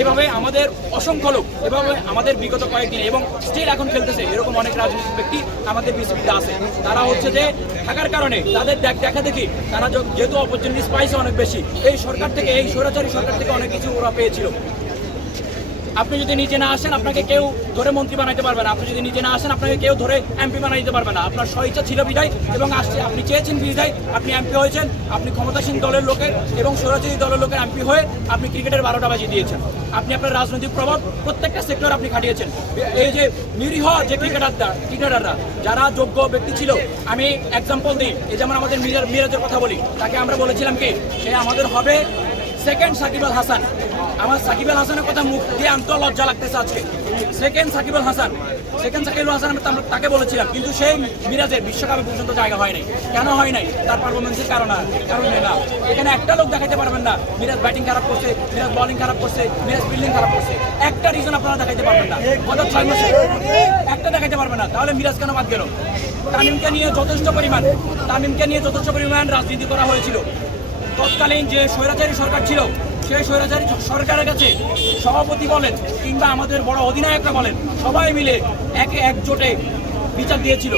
এভাবে আমাদের অসংখ্য লোক এভাবে আমাদের বিগত কয়েকদিন এবং স্টিল এখন খেলতেছে এরকম অনেক রাজনৈতিক ব্যক্তি আমাদের বিসিবিতে আছে। তারা হচ্ছে যে থাকার কারণে তাদের দেখা দেখি তারা যেহেতু অপরচুনিটিস পাইছে অনেক বেশি, এই সরকার থেকে, এই স্বৈরাচারী সরকার থেকে অনেক কিছু ওরা পেয়েছিল। আপনি যদি নিজে না আসেন আপনাকে কেউ ধরে মন্ত্রী বানাইতে পারবে না, আপনি যদি নিজে না আসেন আপনাকে কেউ ধরে এমপি বানাই দিতে পারবে না। আপনার স্বইচ্ছা ছিল বিদায় এবং আসছে, আপনি চেয়েছেন বিদায়, আপনি এমপি হয়েছেন, আপনি ক্ষমতাসীন দলের লোকের এবং স্বৈরাচারী দলের লোকের এমপি হয়ে আপনি ক্রিকেটের 12টা বাজিয়ে দিয়েছেন। আপনি আপনার রাজনৈতিক প্রভাব প্রত্যেকটা সেক্টর আপনি খাটিয়েছেন। এই যে নিরীহ যে ক্রিকেটাররা যারা যোগ্য ব্যক্তি ছিল, আমি এক্সাম্পল দিই, এই যেমন আমাদের মিরাজের কথা বলি, তাকে আমরা বলেছিলাম কি সে আমাদের হবে সেকেন্ড সাকিব আল হাসান। আমার সাকিব আল হাসানের কথা মুখ দিয়ে আনতে লজ্জা লাগতেছে আজকে। সেকেন্ড সাকিব আল হাসান আমরা তাকে বলেছিলাম, কিন্তু সেই মিরাজের বিশ্বকাপে পর্যন্ত জায়গা হয় নাই। কেন হয় নাই? তার পারফরমেন্সের কারণে না। এখানে একটা লোক দেখাইতে পারবেন না মিরাজ ব্যাটিং খারাপ করছে, মিরাজ বোলিং খারাপ করছে, মিরাজ ফিল্ডিং খারাপ করছে। একটা রিজন আপনারা দেখাইতে পারবেন না, গত 6 মাসে একটা দেখাইতে পারবেন না। তাহলে মিরাজ কেন বাদ গেল? তামিমকে নিয়ে যথেষ্ট পরিমাণ রাজনীতি করা হয়েছিল। তৎকালীন যে স্বৈরাচারী সরকার ছিল, সেই স্বৈরাচারী সরকারের কাছে সভাপতি বলেন কিংবা আমাদের বড় অধিনায়করা বলেন, সবাই মিলে একজোটে বিচার দিয়েছিল।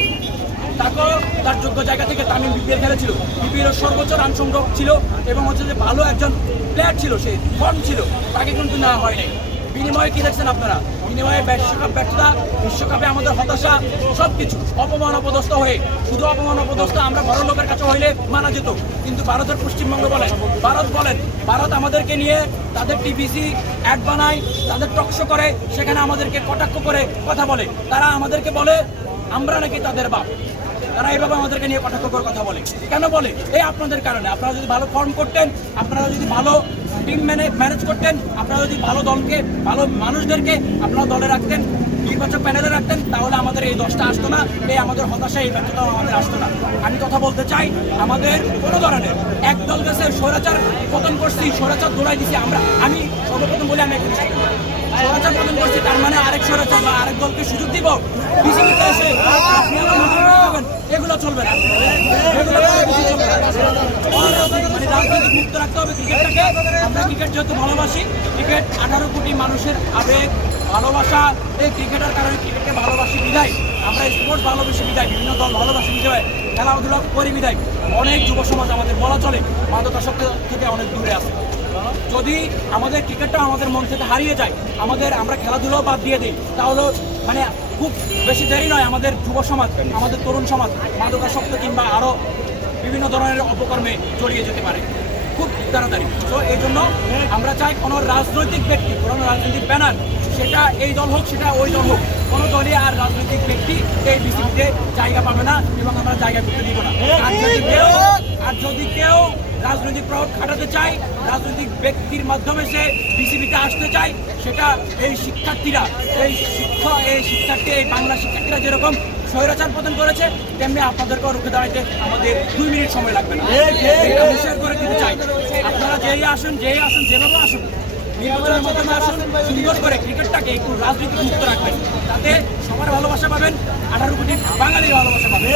তাকেও তার যোগ্য জায়গা থেকে তামিম বিপিএল খেলেছিল, বিপিএল সর্বোচ্চ রান সংগ্রহ ছিল এবং হচ্ছে যে ভালো একজন প্লেয়ার ছিল, সে ফর্ম ছিল, তাকে কিন্তু নেওয়া হয় নাই। বিনিময়ে কি দেখছেন আপনারা? বিনিময়ে বিশ্বকাপ ব্যর্থতা, বিশ্বকাপে আমাদের হতাশা, সবকিছু অপমান অপদস্থ হয়ে, শুধু অপমান অপদস্থ আমরা বড় লোকের কাছে হইলে মানা যেত, কিন্তু ভারতের পশ্চিমবঙ্গ ভারত আমাদেরকে নিয়ে তাদের টিভিসি অ্যাড বানায়, তাদের টকশো করে, সেখানে আমাদেরকে কটাক্ষ করে কথা বলে। তারা আমাদেরকে বলে আমরা নাকি তাদের বাপ। তারা এইভাবে আমাদেরকে নিয়ে কটাক্ষ করে কথা বলে। কেন বলে? এই আপনাদের কারণে। আপনারা যদি ভালো ফর্ম করতেন, আপনারা যদি ভালো টিম ম্যানেজ করতেন, আপনারা যদি ভালো দলকে, ভালো মানুষদেরকে আপনারা দলে রাখতেন, নির্বাচক প্যানেলে রাখতেন, তাহলে আমাদের এই 10টা আসতো না, এই আমাদের হতাশা, এই ব্যর্থতাও আমাদের আসতো না। আমি কথা বলতে চাই, আমাদের কোনো ধরনের একদল দেশের স্বৈরাচার পতন করছি, স্বৈরাচার দৌড়াই দিছি আমি সর্বপ্রথম বলি আমি স্বৈরাচার পতন করছি, তার মানে আরেক স্বৈরাচার বা আরেক দলকে সুযোগ দিব বিসিবিতে এসে এগুলো চলবে না। মানে রাজনৈতিক মুক্ত রাখতে হবে ক্রিকেটটাকে। আমরা ক্রিকেট যেহেতু ভালোবাসি, ক্রিকেট 18 কোটি মানুষের আবেগ, ভালোবাসা, এই ক্রিকেটের কারণে ক্রিকেটকে ভালোবাসি বিদায়, আমরা স্পোর্টস ভালোবাসি বিদায়, বিভিন্ন দল ভালোবাসি বিদায়, খেলাধুলা করি বিদায় অনেক যুব সমাজ আমাদের বলা চলে মাদকাসক্ত থেকে অনেক দূরে আছে। যদি আমাদের ক্রিকেটটা আমাদের মন থেকে হারিয়ে যায়, আমরা খেলাধুলাও বাদ দিয়ে দিই, তাহলে মানে খুব বেশি দেরি নয় আমাদের যুব সমাজ, আমাদের তরুণ সমাজ মাদকাসক্ত কিংবা আরও বিভিন্ন ধরনের অপকর্মে জড়িয়ে যেতে পারে খুব তাড়াতাড়ি। তো এই জন্য আমরা চাই কোনো রাজনৈতিক ব্যক্তি, কোনো রাজনৈতিক ব্যানার, সেটা এই দল হোক সেটা ওই দল হোক, কোনো দলই আর রাজনৈতিক ব্যক্তি এই বিসিবিতে জায়গা পাবে না এবং আমরা জায়গা করতে দিব না। আর যদি কেউ রাজনৈতিক প্রভাব খাটাতে চায়, রাজনৈতিক ব্যক্তির মাধ্যমে সে বিসিবিতে আসতে চায়, সেটা এই শিক্ষার্থীরা, এই বাংলা শিক্ষার্থীরা যেরকম স্বৈরাচার পতন করেছে, তেমনি আপনাদেরকেও রুখে দাঁড়াইতে আমাদের 2 মিনিট সময় লাগবে না। এটা হুঁশিয়ার করে দিতে চাই, আপনারা যেই আসুন যেভাবে আসুন, নির্বাচনের মাধ্যমে আসুন, সুন্দর করে ক্রিকেটটাকে একটু রাজনীতি মুক্ত রাখবেন, তাতে সবার ভালোবাসা পাবেন, 18 কোটি বাঙালির ভালোবাসা পাবেন।